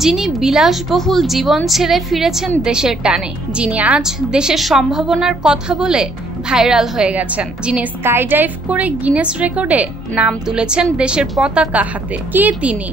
যিনি বিলাসবহুল জীবন ছেড়ে ফিরেছেন দেশের টানে, যিনি আজ দেশের সম্ভাবনার কথা বলে ভাইরাল হয়ে গেছেন, যিনি স্কাই ডাইভ করে গিনেস রেকর্ডে নাম তুলেছেন দেশের পতাকা হাতে। কে তিনি?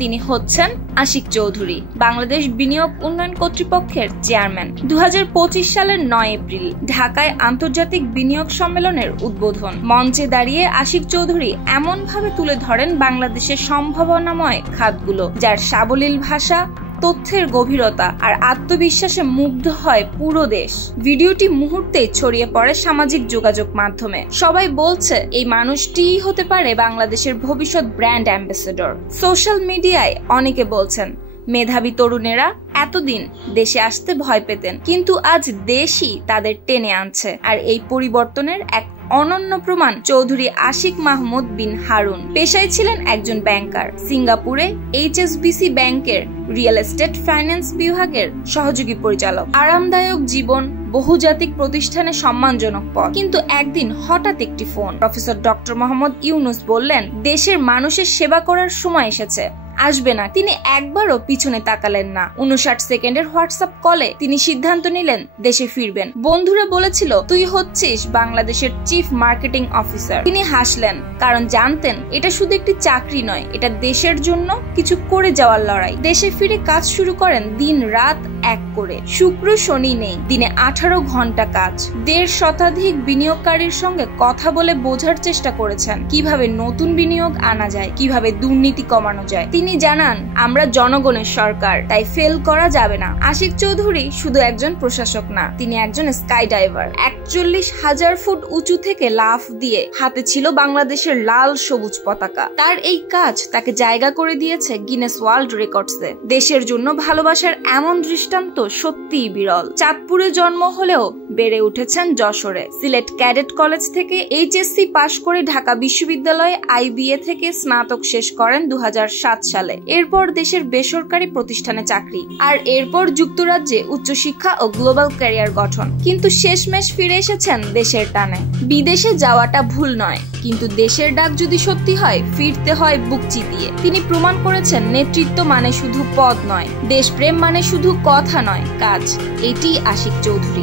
তিনি হচ্ছেন আশিক চৌধুরী, বাংলাদেশ বিনিয়োগ উন্নয়ন কর্তৃপক্ষের চেয়ারম্যান। 2025 সালের 9 এপ্রিল ঢাকায় আন্তর্জাতিক বিনিয়োগ সম্মেলনের উদ্বোধন মঞ্চে দাঁড়িয়ে আশিক চৌধুরী এমন ভাবে তুলে ধরেন বাংলাদেশের সম্ভাবনাময় খাতগুলো, যার সাবলীল ভাষা, তথ্যের গভীরতা আর আত্মবিশ্বাসে মুগ্ধ হয় পুরো দেশ। ভিডিওটি মুহূর্তেই ছড়িয়ে পড়ে সামাজিক যোগাযোগ মাধ্যমে। সবাই বলছে এই মানুষটিই হতে পারে বাংলাদেশের ভবিষ্যৎ ব্র্যান্ড অ্যাম্বাসেডর। সোশ্যাল মিডিয়ায় অনেকে বলছেন মেধাবী তরুণেরা এতদিন দেশে আসতে ভয় পেতেন, কিন্তু আজ দেশই তাদের টেনে আনছে। আর এই পরিবর্তনের এক অনন্য প্রমাণ চৌধুরী আশিক মাহমুদ বিন হারুন। পেশায় ছিলেন একজন ব্যাংকার, সিঙ্গাপুরে HSBC ব্যাংকের রিয়েল এস্টেট ফাইন্যান্স বিভাগের সহযোগী পরিচালক। আরামদায়ক জীবন, বহুজাতিক প্রতিষ্ঠানে সম্মানজনক পদ। কিন্তু একদিন হঠাৎ একটি phone. Professor doctor Mohammad Yunus বললেন দেশের মানুষের সেবা করার সময় এসেছে, আসবে না। তিনি একবারও পিছনে তাকালেন না। 59 সেকেন্ডের হোয়াটসঅ্যাপ কলে তিনি সিদ্ধান্ত নিলেন দেশে ফিরবেন। বন্ধুরা বলেছিল তুই হচ্ছিস বাংলাদেশের চিফ মার্কেটিং অফিসার। তিনি হাসলেন, কারণ জানতেন এটা শুধু একটি চাকরি নয়, এটা দেশের জন্য কিছু করে যাওয়ার লড়াই। দেশে ফিরে কাজ শুরু করেন দিন রাত এক করে। শুক্র শনি নেই, দিনে 18 ঘন্টা কাজ। 1.5 শতাধিক বিনিয়োগকারীর সঙ্গে কথা বলে বোঝার চেষ্টা করেছেন কিভাবে নতুন বিনিয়োগ আনা যায়, কিভাবে দুর্নীতি কমানো যায়। তিনি জানান আমরা জনগণের সরকার, তাই ফেল করা যাবে না। আশিক চৌধুরী শুধু একজন প্রশাসক না, তিনি একজন স্কাই ডাইভার। 41,000 ফুট উঁচু থেকে লাফ দিয়ে হাতে ছিল বাংলাদেশের লাল সবুজ পতাকা। তার এই কাজ তাকে জায়গা করে দিয়েছে গিনেস ওয়ার্ল্ড রেকর্ডসে। দেশের জন্য ভালোবাসার এমন দৃষ্টান্ত সত্যিই বিরল। চাঁদপুরে জন্ম হলেও বেড়ে উঠেছেন যশোরে। সিলেট ক্যাডেট কলেজ থেকে HSC পাশ করে ঢাকা বিশ্ববিদ্যালয়ে IBA থেকে স্নাতক শেষ করেন 2007 সালে। এরপর দেশের বেসরকারি প্রতিষ্ঠানে চাকরি, আর এরপর যুক্তরাজ্যে উচ্চশিক্ষা ও গ্লোবাল ক্যারিয়ার গঠন। কিন্তু শেষমেশ ফিরে এসেছেন দেশের টানে। বিদেশে যাওয়াটা ভুল নয়, কিন্তু দেশের ডাক যদি সত্যি হয় ফিরতে হয় বুক চিতিয়ে। তিনি প্রমাণ করেছেন নেতৃত্ব মানে শুধু পদ নয়, দেশপ্রেম মানে শুধু কথা নয়, কাজ। এটি আশিক চৌধুরী।